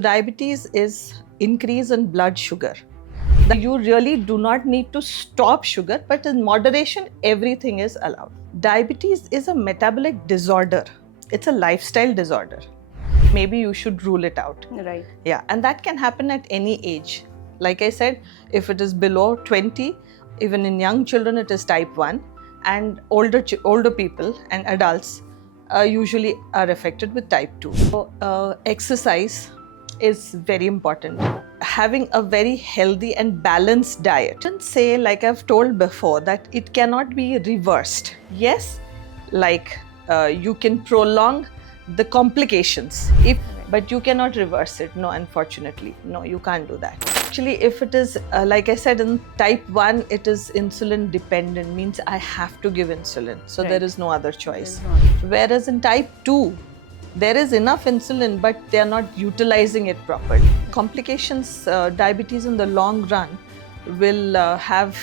Diabetes is increase in blood sugar. You really do not need to stop sugar, but in moderation, everything is allowed. Diabetes is a metabolic disorder. It's a lifestyle disorder. Maybe you should rule it out. Right. Yeah, and that can happen at any age. Like I said, if it is below 20, even in young children, it is type 1, and older people and adults usually are affected with type 2. Exercise is very important. Having a very healthy and balanced diet. And say, like I've told before, that it cannot be reversed. Yes, like you can prolong the complications, but you cannot reverse it. No, unfortunately, no, you can't do that. Actually, if it is, like I said, in type 1, it is insulin dependent, means I have to give insulin. So Right. there is no other choice. Whereas in type 2, there is enough insulin, but they are not utilizing it properly. Complications, diabetes in the long run will have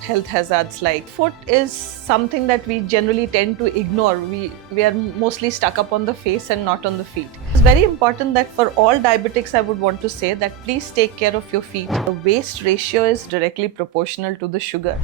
health hazards like foot is something that we generally tend to ignore. We are mostly stuck up on the face and not on the feet. It's very important that for all diabetics, I would want to say that please take care of your feet. The waist ratio is directly proportional to the sugar.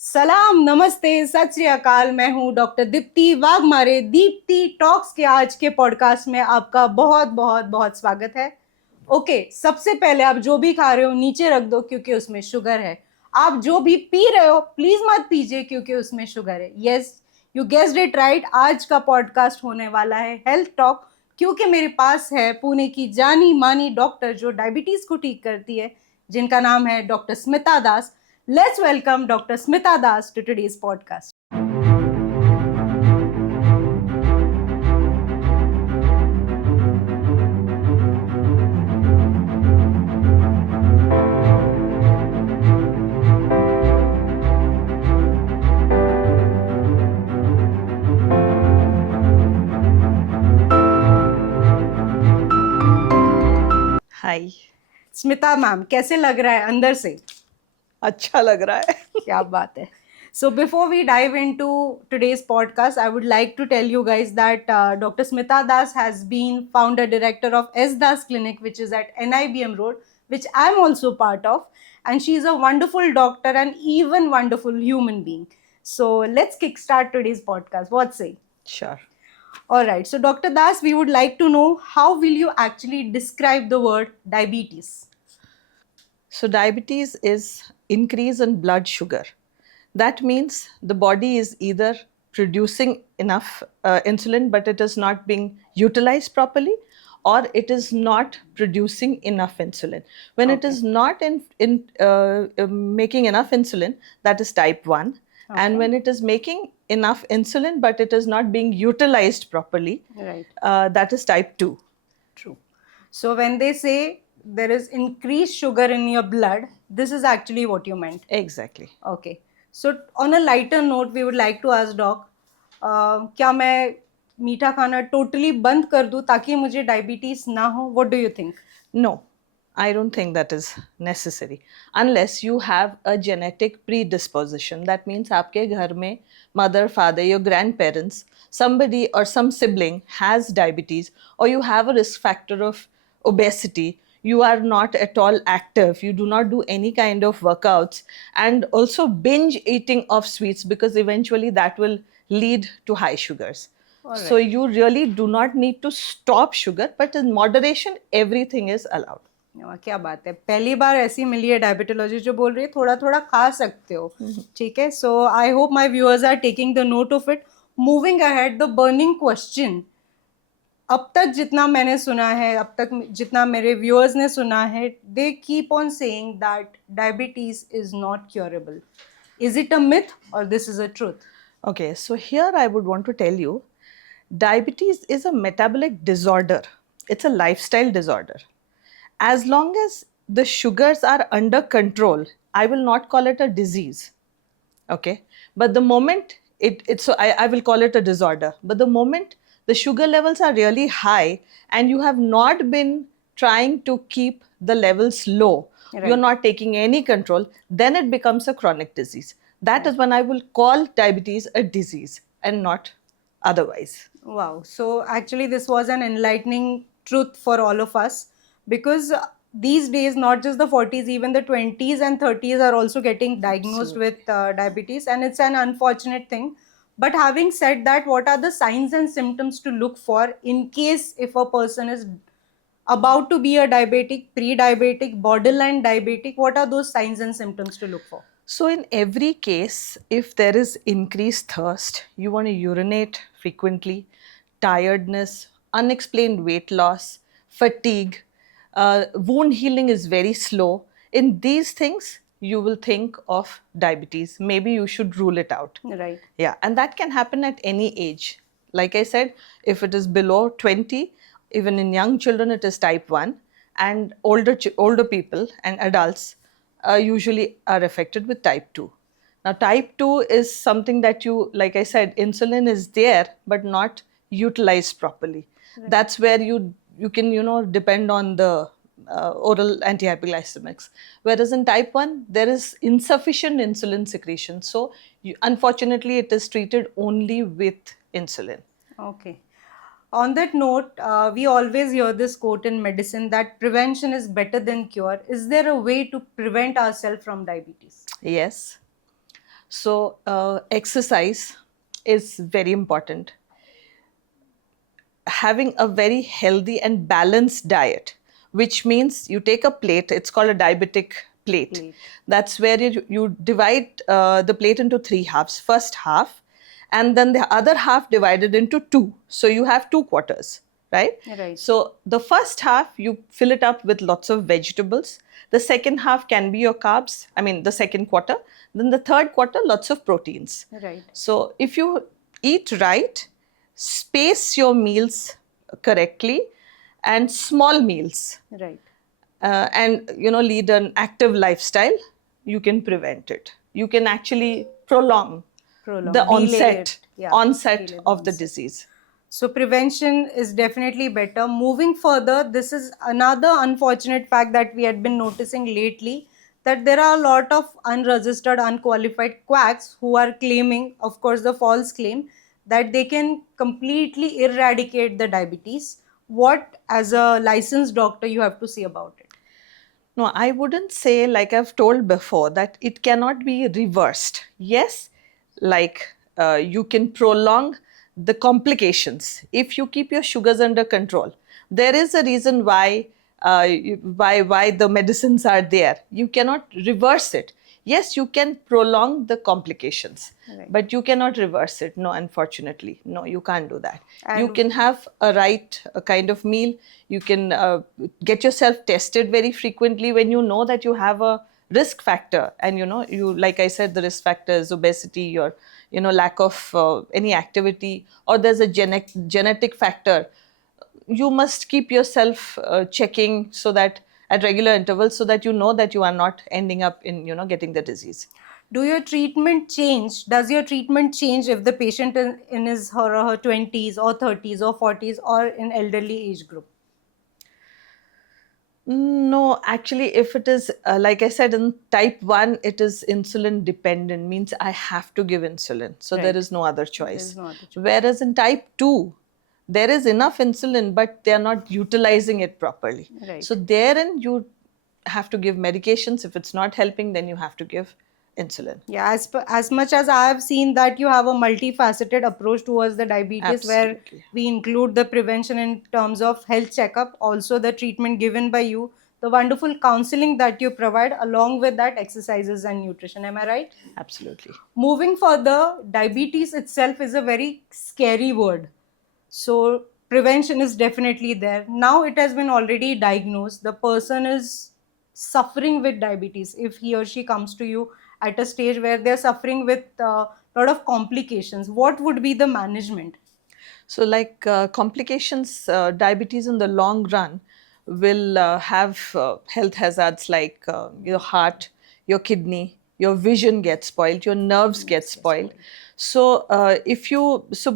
सलाम, नमस्ते, सत श्री अकाल। मैं हूं doctor Deepti Waghmare. Deepti talks के आज के podcast में आपका बहुत बहुत बहुत स्वागत है। ओके, सबसे पहले आप जो भी खा रहे हो नीचे रख दो क्योंकि उसमें शुगर है। आप जो भी पी रहे हो प्लीज मत पीजिए क्योंकि उसमें शुगर है। Yes, you guessed it right. आज का पॉडकास्ट होने वाला है हेल्थ टॉक, क्योंकि मेरे पास है पुणे की जानी मानी डॉक्टर जो डायबिटीज को ठीक करती है, जिनका नाम है doctor Smita Das. Let's welcome Dr. Smita Das to today's podcast. Hi. Smita ma'am, कैसे लग रहा है अंदर से? अच्छा लग रहा है। क्या बात है। So before we dive into today's podcast, I would like to tell you guys that Dr. Smita Das has been founder director of S Das Clinic, which is at NIBM Road, which I'm also part of, and she's a wonderful doctor and even wonderful human being. So let's kickstart today's podcast. What say? Sure. All right. So Dr. Das, we would like to know, how will you actually describe the word diabetes? So diabetes is increase in blood sugar. That means the body is either producing enough insulin, but it is not being utilized properly, or it is not producing enough insulin. When it is not making enough insulin, that is type 1. And when it is making enough insulin, but it is not being utilized properly, Right. That is type 2. True. So when they say there is increased sugar in your blood, this is actually what you meant. Exactly. Okay. So on a lighter note, we would like to ask doc, क्या मैं मीठा खाना totally बंद कर दूं ताकि मुझे diabetes ना हो? What do you think? No, I don't think that is necessary unless you have a genetic predisposition. That means आपके घर में mother, father, your grandparents, somebody or some sibling has diabetes, or you have a risk factor of obesity. You are not at all active, you do not do any kind of workouts, and also binge eating of sweets, because eventually that will lead to high sugars. So you really do not need to stop sugar, but in moderation, everything is allowed. क्या बात है, पहली बार ऐसी मिली है diabetology जो बोल रही है थोड़ा थोड़ा खा सकते हो। ठीक है, so I hope my viewers are taking the note of it. Moving ahead, the burning question, अब तक जितना मैंने सुना है, अब तक जितना मेरे व्यूअर्स ने सुना है, they keep on saying that diabetes is not curable. Is it a myth और this is a truth? Okay, so here I would want to tell you, diabetes is a metabolic disorder. It's a lifestyle disorder. As long as the sugars are under control, I will not call it a disease. Okay, but the moment so I will call it a disorder. But the moment the sugar levels are really high and you have not been trying to keep the levels low, Right. you're not taking any control, then it becomes a chronic disease. That is when I will call diabetes a disease and not otherwise. Wow. So actually, this was an enlightening truth for all of us because these days, not just the 40s, even the 20s and 30s are also getting diagnosed with diabetes, and it's an unfortunate thing. But having said that, what are the signs and symptoms to look for in case if a person is about to be a diabetic, pre-diabetic, borderline diabetic? What are those signs and symptoms to look for? So, in every case, if there is increased thirst, you want to urinate frequently, tiredness, unexplained weight loss, fatigue, wound healing is very slow. In these things, you will think of diabetes. Maybe you should rule it out. Right. Yeah, and that can happen at any age. Like I said, if it is below 20, even in young children, it is type 1, and older people and adults usually are affected with type 2. Now, type 2 is something that you, like I said, insulin is there but not utilized properly. That's where you can, depend on the oral antihypoglycemics. Whereas in type 1, there is insufficient insulin secretion. So, unfortunately, it is treated only with insulin. Okay. On that note, we always hear this quote in medicine that prevention is better than cure. Is there a way to prevent ourselves from diabetes? Yes. So, exercise is very important. Having a very healthy and balanced diet, which means you take a plate, it's called a diabetic plate. That's where you divide the plate into three halves. First half, and then the other half divided into two. So you have two quarters, right? Right. So the first half, you fill it up with lots of vegetables. The second half can be your carbs, the second quarter. Then the third quarter, lots of proteins. Right. So if you eat right, space your meals correctly, and small meals, Right. and lead an active lifestyle, you can prevent it. You can actually prolong the Delay onset it. Yeah, delay of the onset. disease. So prevention is definitely better. Moving further, this is another unfortunate fact that we had been noticing lately, that there are a lot of unregistered, unqualified quacks who are claiming, of course, the false claim that they can completely eradicate the diabetes. What, as a licensed doctor, you have to say about it? No, I wouldn't say, like I've told before, that it cannot be reversed. Yes, like you can prolong the complications if you keep your sugars under control. There is a reason why why the medicines are there. You cannot reverse it. Yes, you can prolong the complications, Right. but you cannot reverse it. No, unfortunately, no, you can't do that. You And- can have a kind of meal. You can get yourself tested very frequently when you know that you have a risk factor, and you, like I said, the risk factor is obesity, or lack of any activity, or there's a genetic factor. You must keep yourself checking so that at regular intervals, so that you know that you are not ending up in getting the disease. Does your treatment change if the patient is in his her or her 20s or 30s or 40s or in elderly age group? No, actually, if it is, like I said, in type 1, it is insulin dependent, means I have to give insulin. So Right. there is no other choice. is no other choice. Whereas in type 2, there is enough insulin, but they are not utilizing it properly. Right. So therein, you have to give medications. If it's not helping, then you have to give insulin. Yeah, as much as I have seen that you have a multifaceted approach towards the diabetes, where Absolutely. we include the prevention in terms of health checkup, also the treatment given by you, the wonderful counseling that you provide, along with that exercises and nutrition. Am I right? Absolutely. Moving further, diabetes itself is a very scary word. So prevention is definitely there. Now it has been already diagnosed. The person is suffering with diabetes. If he or she comes to you at a stage where they're suffering with a lot of complications, what would be the management? So, like complications, diabetes in the long run will have health hazards like your heart, your kidney, your vision gets spoiled, your nerves get spoiled. So,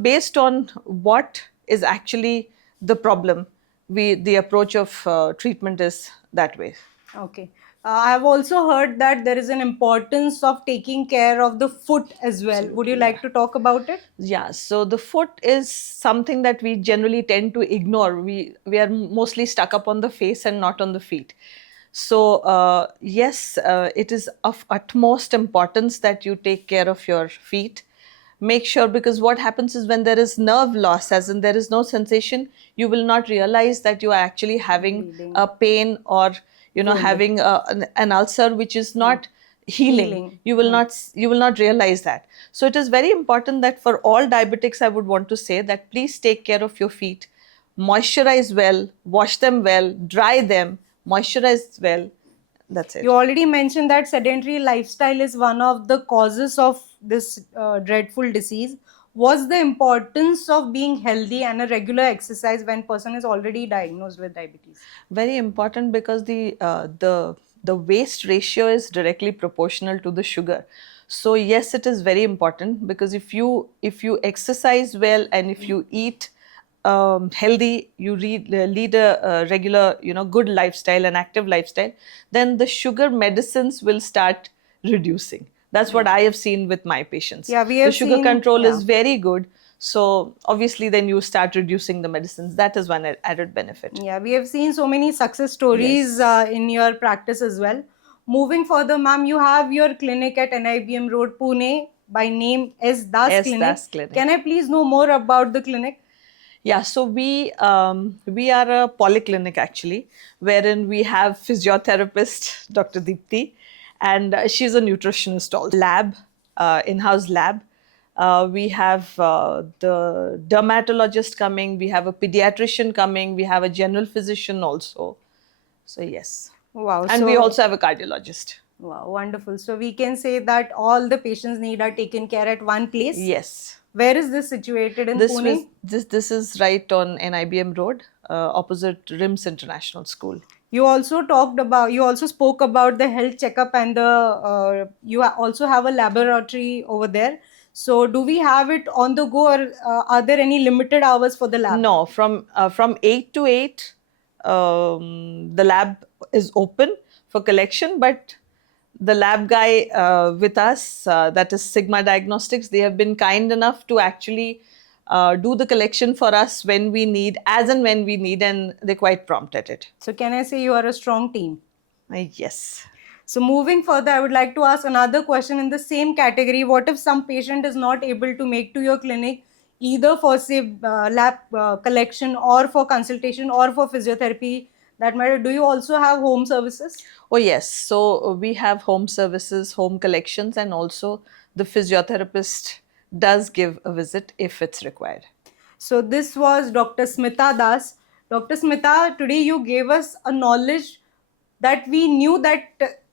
based on what is actually the problem, the approach of treatment is that way. Okay. I have also heard that there is an importance of taking care of the foot as well. Would you Absolutely, like yeah. to talk about it? Yeah, so the foot is something that we generally tend to ignore. We are mostly stuck up on the face and not on the feet. So yes, it is of utmost importance that you take care of your feet. Make sure, because what happens is when there is nerve loss, as in there is no sensation, you will not realize that you are actually having Bleeding. a pain, or Wound. having an ulcer which is not healing. Healing. You will not realize that. So it is very important that for all diabetics, I would want to say that please take care of your feet, moisturize well, wash them well, dry them, moisturize well. That's it. You already mentioned that sedentary lifestyle is one of the causes of this dreadful disease. What's the importance of being healthy and a regular exercise when person is already diagnosed with diabetes? Very important, because the waste ratio is directly proportional to the sugar. So yes, it is very important, because if you exercise well and if you eat healthy, you lead a regular, good lifestyle, an active lifestyle, then the sugar medicines will start reducing. That's what I have seen with my patients. Yeah, we The have sugar seen- control is yeah. very good. So obviously then you start reducing the medicines. That is one added benefit. Yeah, we have seen so many success stories Yes. in your practice as well. Moving further, ma'am, you have your clinic at NIBM Road, Pune, by name S. Das S. Clinic. Das Clinic. Can I please know more about the clinic? Yeah, so we are a polyclinic actually, wherein we have physiotherapist Dr. Deepti, and she's a nutritionist also. Lab, in-house lab. We have the dermatologist coming. We have a pediatrician coming. We have a general physician also. So yes, Wow. and we also have a cardiologist. Wow, wonderful. So we can say that all the patients' need are taken care at one place. Yes. Where is this situated in Pune? This is right on NIBM Road, opposite RIMS International School. You also spoke about the health checkup and you also have a laboratory over there. So do we have it on the go, or are there any limited hours for the lab? No, from 8 to 8, the lab is open for collection, but the lab guy with us, that is Sigma Diagnostics, they have been kind enough to actually do the collection for us when we need, as and when we need, and they're quite prompt at it. So can I say you are a strong team? Yes. So moving further, I would like to ask another question in the same category. What if some patient is not able to make to your clinic, either for say lab collection or for consultation or for physiotherapy? That matter. Do you also have home services? Oh yes, so we have home services, home collections, and also the physiotherapist does give a visit if it's required. So this was Dr. Smita Das. Dr. Smita, today you gave us a knowledge that we knew that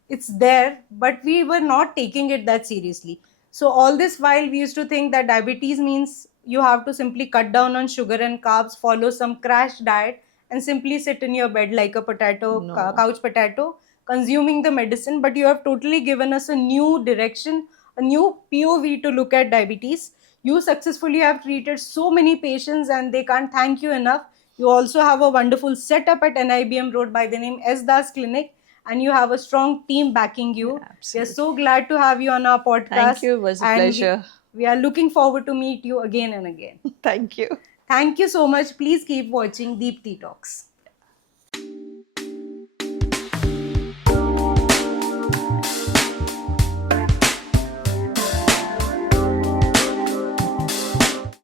it's there, but we were not taking it that seriously. So all this while we used to think that diabetes means you have to simply cut down on sugar and carbs, follow some crash diet, and simply sit in your bed like a potato, No. couch potato, consuming the medicine. But you have totally given us a new direction, a new POV to look at diabetes. You successfully have treated so many patients and they can't thank you enough. You also have a wonderful setup at NIBM Road by the name S. Das Clinic, and you have a strong team backing you. Yeah, We are absolutely. so glad to have you on our podcast. Thank you. It was a and pleasure. We are looking forward to meet you again and again. Thank you. Thank you so much. Please keep watching Deepti Talks.